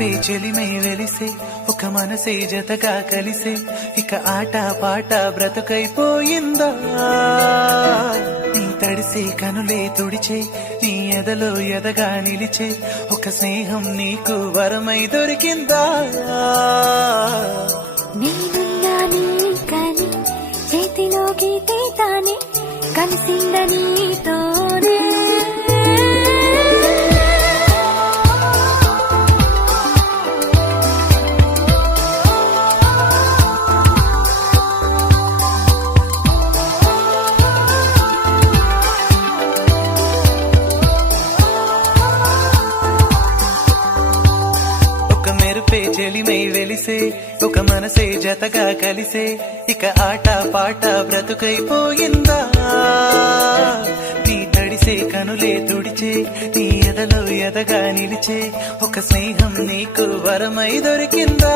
మెరిపే చెలిమై వెలిసే ఒక మనసే జతగా కలిసే ఇక ఆట పాట బ్రతుకైపోయిందా నీ తడిసే కనులే తుడిచే నీ ఎదలో ఎదగా నిలిచే ఒక స్నేహం నీకు వరమై దొరికిందా నేనున్నా నీ కని చేతిలో గీతే తానే కలిసింద నీతోనే మెరుపే చెలిమై వెలిసే ఒక మనసే జతగా కలిసే ఇక ఆట పాట బ్రతుకైపోయిందా నీ తడిసే కనులే తుడిచే నీ ఎదలో ఎదగా నిలిచే ఒక స్నేహం నీకు వరమై దొరికిందా